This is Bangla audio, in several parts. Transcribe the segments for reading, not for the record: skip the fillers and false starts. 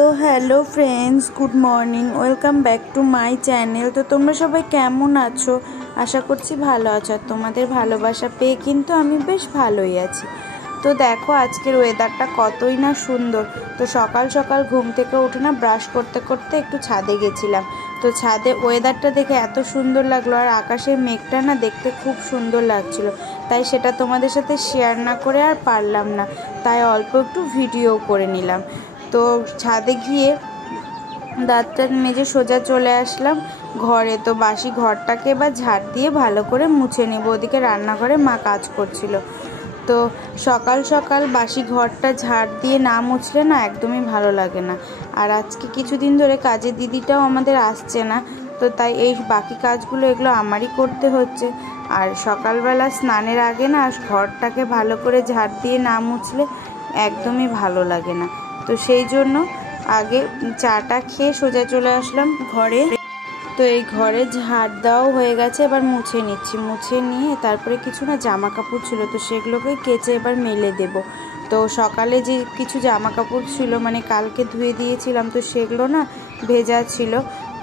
তো hello friends, good morning, welcome back to my channel. তো তোমরা সবাই কেমন আছো? আশা করছি ভালো আছো। আর তোমাদের ভালোবাসা পেয়ে কিন্তু আমি বেশ ভালোই আছি। তো দেখো আজকের ওয়েদারটা কতই না সুন্দর। তো সকাল সকাল ঘুম থেকে উঠে না ব্রাশ করতে করতে একটু ছাদে গেছিলাম। তো ছাদে ওয়েদারটা দেখে এত সুন্দর লাগলো, আর আকাশের মেঘটা না দেখতে খুব সুন্দর লাগছিল। তাই সেটা তোমাদের সাথে শেয়ার না করে আর পারলাম না, তাই অল্প একটু ভিডিও করে নিলাম। তো ছাদে গিয়ে দাঁতটা মেজে সোজা চলে আসলাম ঘরে। তো বাসি ঘরটাকে এবার ঝাড় দিয়ে ভালো করে মুছে নেব। ওদিকে রান্নাঘরে মা কাজ করছিল। তো সকাল সকাল বাসি ঘরটা ঝাড় দিয়ে না মুছলে না একদমই ভালো লাগে না। আর আজকে কিছুদিন ধরে কাজের দিদিটাও আমাদের আসছে না, তো তাই এই বাকি কাজগুলো এগুলো আমারই করতে হচ্ছে। আর সকালবেলা স্নানের আগে না ঘরটাকে ভালো করে ঝাড় দিয়ে না মুছলে একদমই ভালো লাগে না। তো সেই জন্য আগে চাটা খেয়ে সোজা চলে আসলাম ঘরে। তো এই ঘরে ঝাড় দেওয়াও হয়ে গেছে, এবার মুছে নিচ্ছি। মুছে নিয়ে তারপরে কিছু না জামা কাপড় ছিল, তো সেগুলোকে কেচে এবার মেলে দেব। তো সকালে যে কিছু জামা কাপড় ছিল, মানে কালকে ধুয়ে দিয়েছিলাম, তো সেগুলো না ভেজা ছিল।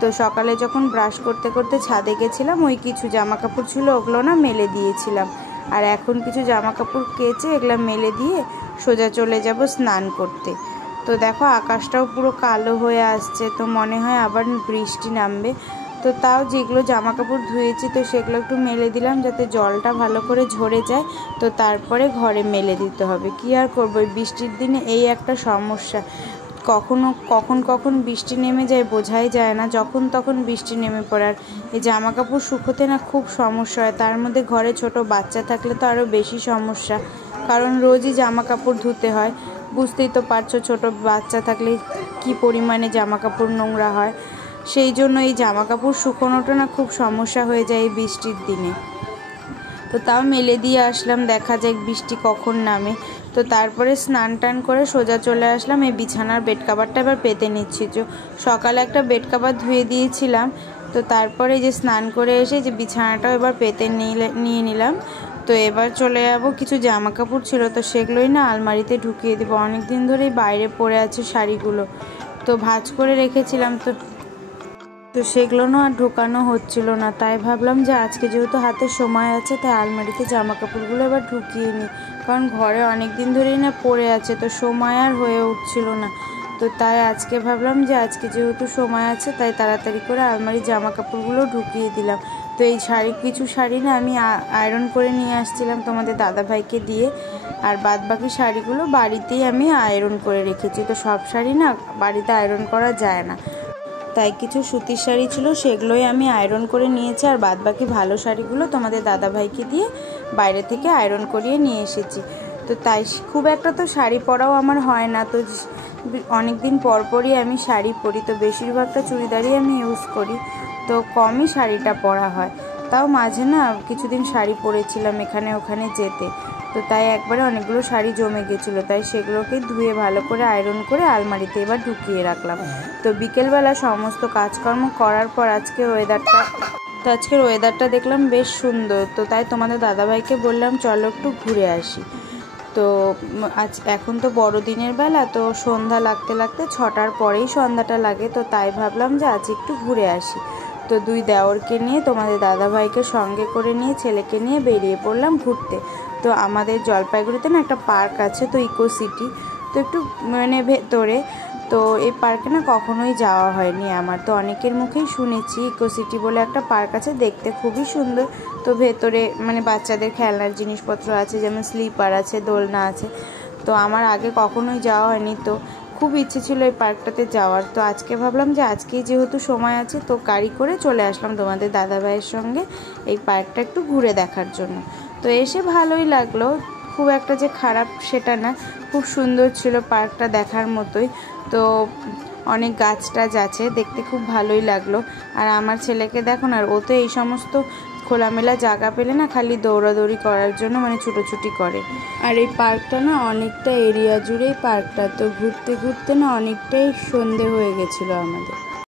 তো সকালে যখন ব্রাশ করতে করতে ছাদে গেছিলাম, ওই কিছু জামা কাপড় ছিল, ওগুলো না মেলে দিয়েছিলাম। আর এখন কিছু জামা কাপড় কেচে এগুলো মেলে দিয়ে সোজা চলে যাব স্নান করতে। তো দেখো আকাশটাও পুরো কালো হয়ে আসছে, তো মনে হয় আবার বৃষ্টি নামবে। তো তাও যেগুলো জামা কাপড় ধুয়েছি তো সেগুলো একটু মেলে দিলাম, যাতে জলটা ভালো করে ঝরে যায়। তো তারপরে ঘরে মেলে দিতে হবে। কি আর করবো, বৃষ্টির দিনে এই একটা সমস্যা। কখন বৃষ্টি নেমে যায় বোঝাই যায় না, যখন তখন বৃষ্টি নেমে পড়ে। আর এই জামা কাপড় শুকোতে না খুব সমস্যা হয়। তার মধ্যে ঘরে ছোট বাচ্চা থাকলে তো আরও বেশি সমস্যা, কারণ রোজই জামা কাপড় ধুতে হয়। বুঝতেই তো পারছো, ছোট বাচ্চা থাকলে কি পরিমাণে জামা কাপড় নোংরা হয়। সেই জন্য এই জামা কাপড় শুকোনোটা না খুব সমস্যা হয়ে যায় এই বৃষ্টির দিনে। তো তাও মেলে দিয়ে আসলাম, দেখা যাক বৃষ্টি কখন নামে। তো তারপরে স্নান টান করে সোজা চলে আসলাম এই বিছানার বেড কাভারটা এবার পেতে নিচ্ছি। তো সকালে একটা বেড কাভার ধুয়ে দিয়েছিলাম, তো তারপরে যে স্নান করে এসে যে বিছানাটাও এবার পেতে নিয়ে নিলাম। তো এবার চলে যাব, কিছু জামা কাপড় ছিল তো সেগুলোই না আলমারিতে ঢুকিয়ে দেবো। অনেক দিন ধরেই বাইরে পড়ে আছে শাড়িগুলো, তো ভাঁজ করে রেখেছিলাম। তো সেগুলো না আর ঢোকানো হচ্ছিল না, তাই ভাবলাম যে আজকে যেহেতু হাতে সময় আছে, তাই আলমারিতে জামা কাপড়গুলো এবার ঢুকিয়ে নিই। কারণ ঘরে অনেক দিন ধরেই না পড়ে আছে, তো সময় আর হয়ে উঠছিল না। তো তাই আজকে ভাবলাম যে আজকে যেহেতু সময় আছে, তাই তাড়াতাড়ি করে আলমারির জামা কাপড়গুলো ঢুকিয়ে দিলাম। তো এই কিছু শাড়ি না আমি আয়রন করে নিয়ে আসছিলাম তোমাদের দাদাভাইকে দিয়ে, আর বাদ বাকি শাড়িগুলো বাড়িতেই আমি আয়রন করে রেখেছি। তো সব শাড়ি না বাড়িতে আয়রন করা যায় না, তাই কিছু সুতির শাড়ি ছিল সেগুলোই আমি আয়রন করে নিয়েছি। আর বাদ বাকি ভালো শাড়িগুলো তোমাদের দাদাভাইকে দিয়ে বাইরে থেকে আয়রন করিয়ে নিয়ে এসেছি। তো তাই খুব একটা তো শাড়ি পরাও আমার হয় না, তো অনেক দিন পরই আমি শাড়ি পরি। তো বেশিরভাগটা চুড়িদারই আমি ইউজ করি, তো কমই শাড়িটা পরা হয়। তাও মাঝে না কিছুদিন শাড়ি পরেছিলাম এখানে ওখানে যেতে, তো তাই একবারে অনেকগুলো শাড়ি জমে গেছিলো, তাই সেগুলোকে ধুয়ে ভালো করে আয়রন করে আলমারিতে এবার ঢুকিয়ে রাখলাম। তো বিকেলবেলা সমস্ত কাজকর্ম করার পর আজকের ওয়েদারটা দেখলাম বেশ সুন্দর। তো তাই তোমাদের দাদাভাইকে বললাম চলো একটু ঘুরে আসি। তো এখন তো বড়দিনের বেলা, তো সন্ধ্যা লাগতে লাগতে 6টার পরেই সন্ধ্যাটা লাগে। তো তাই ভাবলাম যে আজ একটু ঘুরে আসি। তো দুই দেওরকে নিয়ে তোমাদের দাদাভাইকে সঙ্গে করে নিয়ে ছেলেকে নিয়ে বেরিয়ে পড়লাম ঘুরতে। তো আমাদের জলপাইগুড়িতে না একটা পার্ক আছে, তো ইকো সিটি, তো একটু মানে ভেতরে। তো এই পার্কে না কখনোই যাওয়া হয়নি আমার, তো অনেকের মুখেই শুনেছি ইকো সিটি বলে একটা পার্ক আছে, দেখতে খুবই সুন্দর। তো ভেতরে মানে বাচ্চাদের খেলনার জিনিসপত্র আছে, যেমন স্লিপার আছে, দোলনা আছে। তো আমার আগে কখনোই যাওয়া হয়নি, তো খুব ইচ্ছে ছিল এই পার্কটাতে যাওয়ার। তো আজকে ভাবলাম যে আজকেই যেহেতু সময় আছে, তো গাড়ি করে চলে আসলাম তোমাদের দাদাভাইয়ের সঙ্গে এই পার্কটা একটু ঘুরে দেখার জন্য। তো এসে ভালোই লাগলো, খুব একটা যে খারাপ সেটা না, খুব সুন্দর ছিল পার্কটা দেখার মতোই। তো অনেক গাছ টাছ আছে, দেখতে খুব ভালোই লাগলো। আর আমার ছেলেকে দেখো না, ও তো এই সমস্ত খোলামেলা জায়গা পেলে না খালি দৌড়াদৌড়ি করার জন্য মানে ছুটোছুটি করে। আর এই পার্কটা না অনেকটা এরিয়া জুড়েই পার্কটা, তো ঘুরতে ঘুরতে না অনেকটাই সন্ধে হয়ে গেছিলো আমাদের।